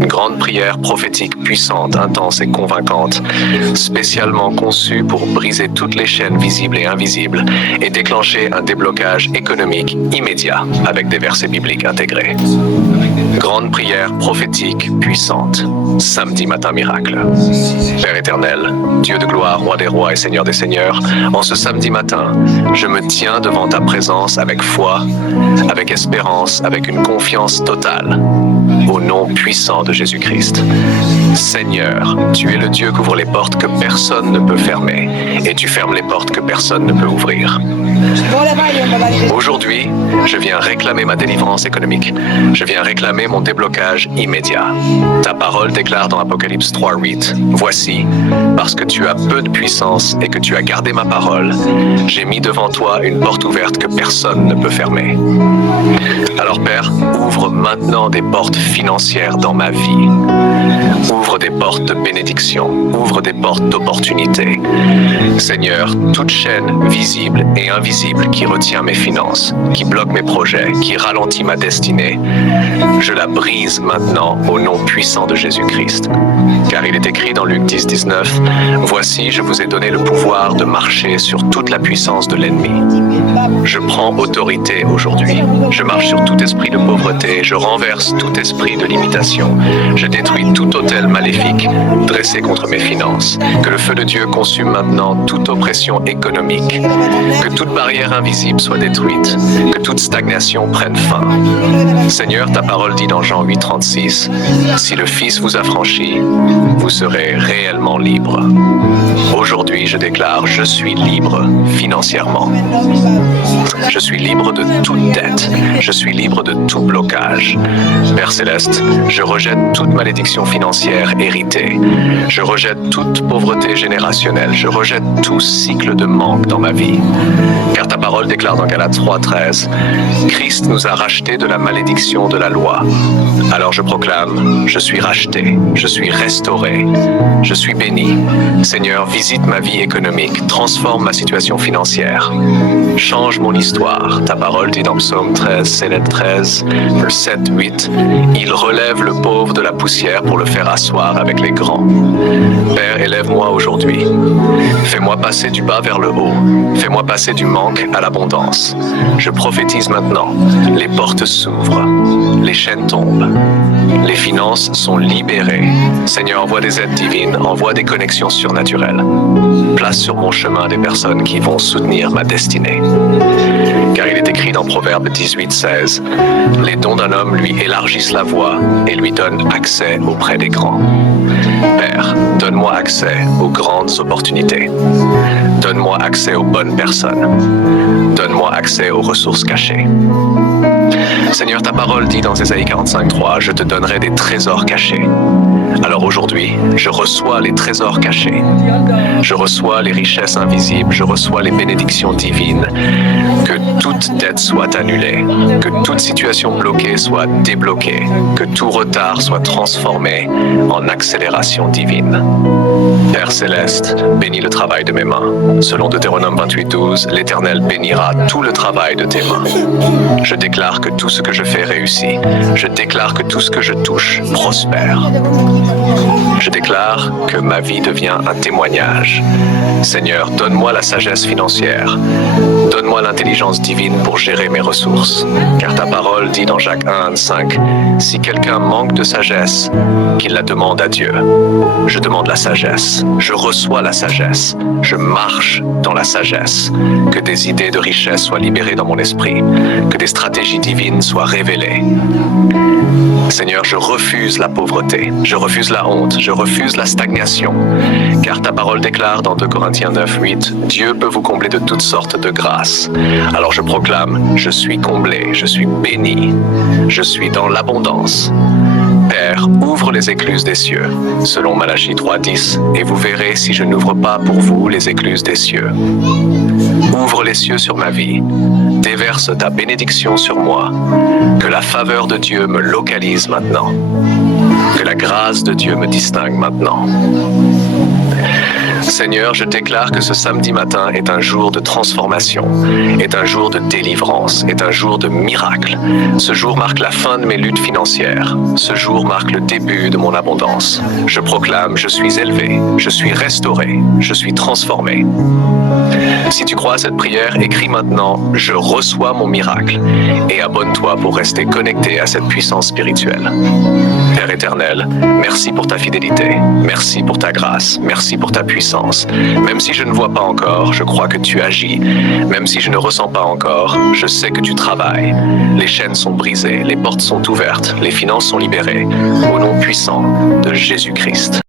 Une grande prière prophétique puissante, intense et convaincante, spécialement conçue pour briser toutes les chaînes visibles et invisibles et déclencher un déblocage économique immédiat avec des versets bibliques intégrés. Grande prière prophétique puissante, samedi matin miracle. Père éternel, Dieu de gloire, roi des rois et seigneur des seigneurs, en ce samedi matin, je me tiens devant ta présence avec foi, avec espérance, avec une confiance totale, au nom puissant de Jésus-Christ. Seigneur, tu es le Dieu qui ouvre les portes que personne ne peut fermer, et tu fermes les portes que personne ne peut ouvrir. Aujourd'hui, je viens réclamer ma délivrance économique. Je viens réclamer mon déblocage immédiat. Ta parole déclare dans Apocalypse 3:8, « Voici, parce que tu as peu de puissance et que tu as gardé ma parole, j'ai mis devant toi une porte ouverte que personne ne peut fermer. » Alors Père, ouvre maintenant des portes financières dans ma vie. Ouvre des portes de bénédiction, ouvre des portes d'opportunité. Seigneur, toute chaîne visible et invisible qui retient mes finances, qui bloque mes projets, qui ralentit ma destinée, je la brise maintenant au nom puissant de Jésus-Christ. Car il est écrit dans Luc 10:19, « Voici, je vous ai donné le pouvoir de marcher sur toute la puissance de l'ennemi. » Je prends autorité aujourd'hui. Je marche sur tout esprit de pauvreté, je renverse tout esprit de limitation. Je détruis tout autel maléfique dressé contre mes finances. Que le feu de Dieu consume maintenant toute oppression économique. Que toute barrière invisible soit détruite. Que toute stagnation prenne fin. Seigneur, ta parole dit dans Jean 8:36, « Si le Fils vous affranchit, vous serez réellement libre. » Aujourd'hui, je déclare, je suis libre financièrement. Je suis libre de toute dette. Je suis libre de tout blocage. Père Céleste, je rejette toute malédiction financière héritée. Je rejette toute pauvreté générationnelle. Je rejette tout cycle de manque dans ma vie. Car ta parole déclare dans Galates 3:13, « Christ nous a rachetés de la malédiction de la loi. » Alors je proclame, je suis racheté, je suis restauré, je suis béni. Seigneur, visite ma vie économique, transforme ma situation financière. Change mon histoire. Ta parole dit dans Psaume 13, verset 7-8, « Il relève le pauvre de la poussière pour le faire asseoir avec les grands. » Père, élève-moi aujourd'hui. Fais-moi passer du bas vers le haut. Fais-moi passer du manque à l'abondance. Je prophétise maintenant. Les portes s'ouvrent. Les chaînes tombent. Les finances sont libérées. Seigneur, envoie des aides divines, envoie des connexions surnaturelles. Place sur mon chemin des personnes qui vont soutenir ma destinée. Car il est écrit dans Proverbe 18:16, « Les dons d'un homme lui élargissent la voie et lui donnent accès auprès des grands. » Père, donne-moi accès aux grandes opportunités. Donne-moi accès aux bonnes personnes. Donne-moi accès aux ressources cachées. Seigneur, ta parole dit dans Ésaïe 45:3, « Je te donnerai des trésors cachés. » Alors aujourd'hui, je reçois les trésors cachés. Je reçois les richesses invisibles. Je reçois les bénédictions divines. Que toute dette soit annulée. Que toute situation bloquée soit débloquée. Que tout retard soit transformé en accélération divine. Père Céleste, bénis le travail de mes mains. Selon Deutéronome 28:12, l'Éternel bénira tout le travail de tes mains. Je déclare que tout ce que je fais réussit. Je déclare que tout ce que je touche prospère. Je déclare que ma vie devient un témoignage. Seigneur, donne-moi la sagesse financière. Donne-moi l'intelligence divine pour gérer mes ressources. Car ta parole dit dans Jacques 1:5, « Si quelqu'un manque de sagesse, qu'il la demande à Dieu. » Je demande la sagesse. Je reçois la sagesse. Je marche dans la sagesse. Que des idées de richesse soient libérées dans mon esprit. Que des stratégies divines soient révélées. Seigneur, je refuse la pauvreté, je refuse la honte, je refuse la stagnation, car ta parole déclare dans 2 Corinthiens 9:8, « Dieu peut vous combler de toutes sortes de grâces. » Alors je proclame, je suis comblé, je suis béni, je suis dans l'abondance. Père, ouvre les écluses des cieux, selon Malachie 3:10, et vous verrez si je n'ouvre pas pour vous les écluses des cieux. Ouvre les cieux sur ma vie, déverse ta bénédiction sur moi, que la faveur de Dieu me localise maintenant, que la grâce de Dieu me distingue maintenant. Seigneur, je déclare que ce samedi matin est un jour de transformation, est un jour de délivrance, est un jour de miracle. Ce jour marque la fin de mes luttes financières. Ce jour marque le début de mon abondance. Je proclame, je suis élevé, je suis restauré, je suis transformé. Si tu crois à cette prière, écris maintenant « Je reçois mon miracle » et abonne-toi pour rester connecté à cette puissance spirituelle. Père éternel, merci pour ta fidélité, merci pour ta grâce, merci pour ta puissance. Même si je ne vois pas encore, je crois que tu agis. Même si je ne ressens pas encore, je sais que tu travailles. Les chaînes sont brisées, les portes sont ouvertes, les finances sont libérées. Au nom puissant de Jésus-Christ.